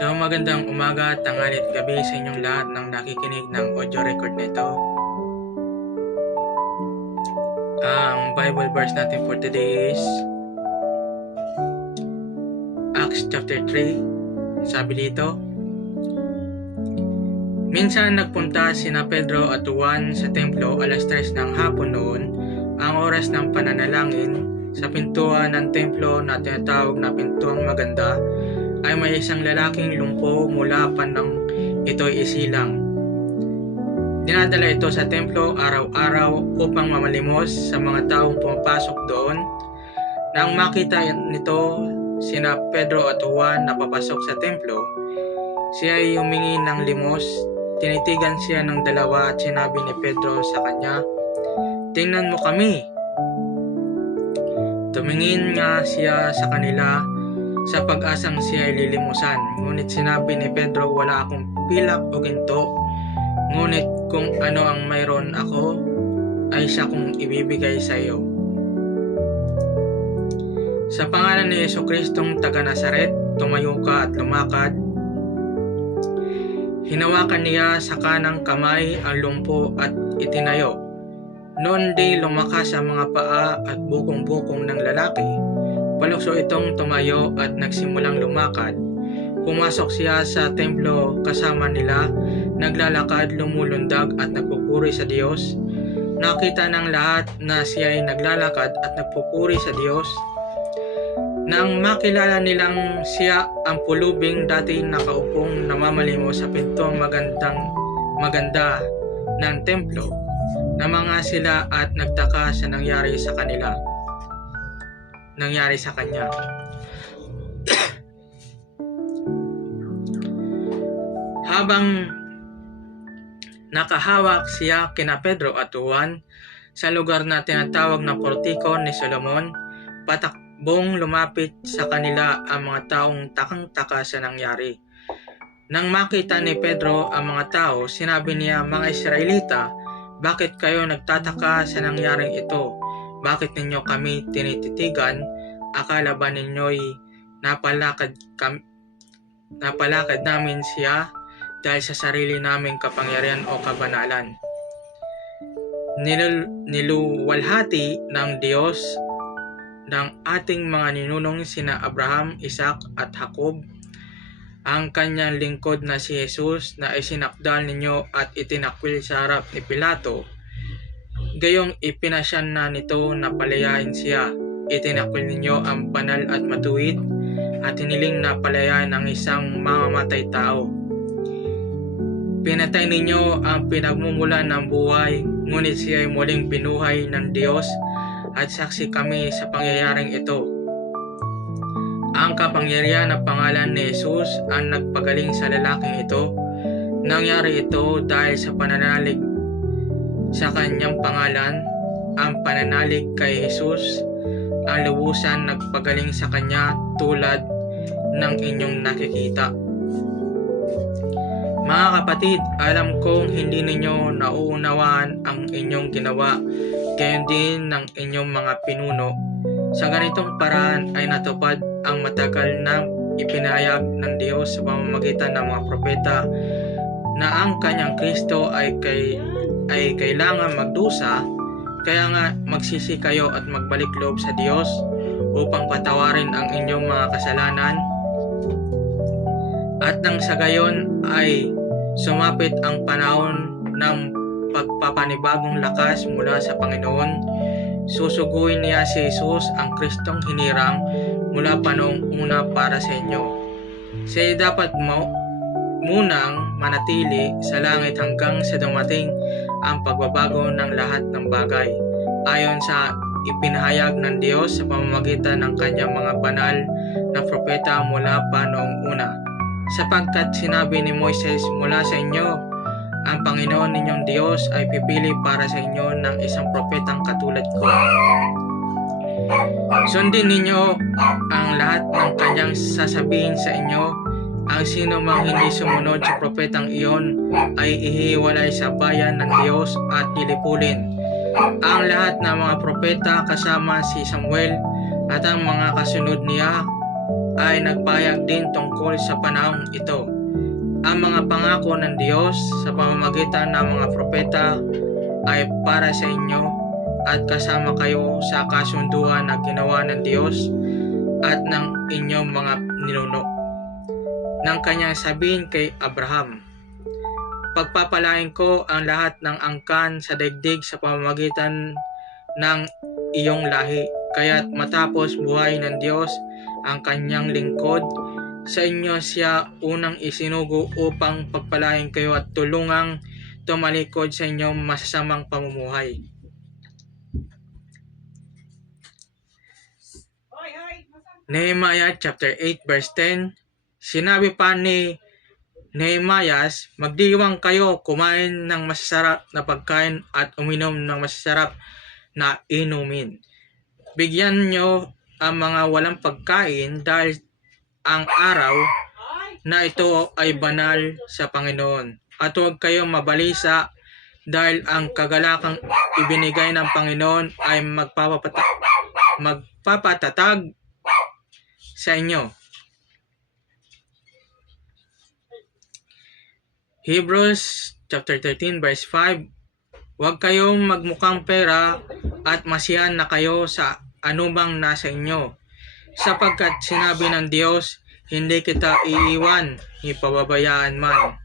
So magandang umaga, tanghali at gabi sa inyong lahat ng nakikinig ng audio record nito. Ang Bible verse natin for today is Acts chapter 3. Sabi dito, minsan nagpunta sina Pedro at Juan sa templo alas 3 ng hapon noon, ang oras ng pananalangin. Sa pintuan ng templo na tinatawag na Pintuang Maganda ay may isang lalaking lumpo mula pa nang ito'y isilang. Dinadala ito sa templo araw-araw upang mamalimos sa mga taong pumapasok doon. Nang makita nito sina Pedro at Juan na papasok sa templo, siya ay humingi ng limos. Tinitigan siya ng dalawa at sinabi ni Pedro sa kanya, "Tingnan mo kami." Tumingin nga siya sa kanila sa pag-asang siya ay lilimusan. Ngunit sinabi ni Pedro, "Wala akong pilak o ginto. Ngunit kung ano ang mayroon ako, ay siya kong ibibigay sa iyo." Sa pangalan ni Jesucristong taga Nazaret, tumayo ka at lumakad. Hinawakan niya sa kanang kamay ang lumpo at itinayo. Noon di lumakas ang mga paa at bukong-bukong ng lalaki. Palukso itong tumayo at nagsimulang lumakad. Pumasok siya sa templo kasama nila, naglalakad, lumulundag at nagpupuri sa Diyos. Nakita ng lahat na siya ay naglalakad at nagpupuri sa Diyos. Nang makilala nilang siya ang pulubing dati nakaupong namamalimos sa pintuang maganda ng templo, namanga sila at nagtaka sa nangyari sa kanya. Habang nakahawak siya kina Pedro at Juan sa lugar na tinatawag na Portiko ni Solomon, patakbong lumapit sa kanila ang mga taong takang-taka sa nangyari. Nang makita ni Pedro ang mga tao, sinabi niya, "Mga Israelita, bakit kayo nagtataka sa nangyaring ito? Bakit ninyo kami tinititigan? Akala ba ninyo'y napalakad namin siya dahil sa sarili naming kapangyarihan o kabanalan? Niluwalhati ng Diyos ng ating mga ninunong sina Abraham, Isaac at Jacob ang kanyang lingkod na si Jesus na isinakdal ninyo at itinakwil sa harap ni Pilato. Gayong ipinasyan na nito na palayain siya. Itinakwil ninyo ang banal at matuwid at hiniling na palayain ang isang mamamatay tao. Pinatay ninyo ang pinagmumulan ng buhay, ngunit siya ay muling binuhay ng Diyos at saksi kami sa pangyayaring ito. Ang kapangyarihan ng pangalan ni Jesus ang nagpagaling sa lalaking ito. Nangyari ito dahil sa pananalig sa kanyang pangalan. Ang pananalig kay Jesus ang lubusan nagpagaling sa kanya tulad ng inyong nakikita. Mga kapatid, alam kong hindi ninyo nauunawaan ang inyong ginawa, gayon din ng inyong mga pinuno. Sa ganitong paraan ay natupad ang matagal na ipinahayag ng Diyos sa pamamagitan ng mga propeta na ang kanyang Kristo ay kailangan magdusa. Kaya nga magsisi kayo at magbalik loob sa Diyos upang patawarin ang inyong mga kasalanan, at nang sa gayon ay sumapit ang panahon ng pagpapanibagong lakas mula sa Panginoon. Susuguin niya si Jesus, ang Kristong hinirang mula pa noong una para sa inyo. Siya dapat munang manatili sa langit hanggang sa dumating ang pagbabago ng lahat ng bagay, ayon sa ipinahayag ng Diyos sa pamamagitan ng kanyang mga banal na propeta mula pa noong una. Sapagkat sinabi ni Moises, "Mula sa inyo, ang Panginoon ninyong Diyos ay pipili para sa inyo ng isang propetang katulad ko. Sundin ninyo ang lahat ng kanyang sasabihin sa inyo. Ang sino mang hindi sumunod sa propetang iyon ay ihiwalay sa bayan ng Diyos at lilipulin." Ang lahat ng mga propeta kasama si Samuel at ang mga kasunod niya ay nagpahayag din tungkol sa panahong ito. Ang mga pangako ng Diyos sa pamamagitan ng mga propeta ay para sa inyo at kasama kayo sa kasunduan na ginawa ng Diyos at ng inyong mga ninuno. Nang kanyang sabihin kay Abraham, pagpapalain ko ang lahat ng angkan sa daigdig sa pamamagitan ng iyong lahi. Kaya't matapos buhay ng Diyos ang kanyang lingkod, sa inyo siya unang isinugo upang pagpalain kayo at tulungang tumalikod sa inyong masasamang pamumuhay. Nehemiah chapter 8 verse 10. Sinabi pa ni Nehemias, magdiwang kayo, kumain ng masasarap na pagkain at uminom ng masasarap na inumin. Bigyan nyo ang mga walang pagkain dahil ang araw na ito ay banal sa Panginoon. At huwag kayong mabalisa dahil ang kagalakang ibinigay ng Panginoon ay magpapatatag sa inyo. Hebrews chapter 13 verse 5. Huwag kayong magmukhang pera at masiyahan na kayo sa anumang nasa inyo, sapagkat sinabi ng Diyos, hindi kita iiwan, ipababayaan man.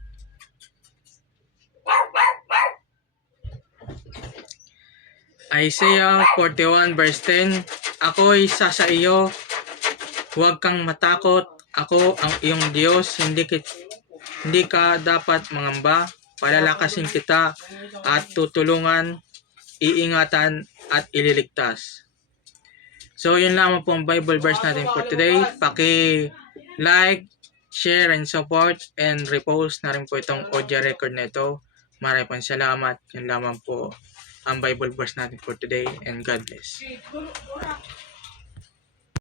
Isaiah 41 verse 10. Ako'y isa sa iyo, huwag kang matakot, ako ang iyong Diyos, hindi ka dapat mangamba, palalakasin kita at tutulungan, iingatan at ililigtas. So yun lamang po ang Bible verse natin for today. Paki-like, share, and support, and repost na rin po itong audio record na ito. Maraming pong salamat. Yun lamang po ang Bible verse natin for today, and God bless.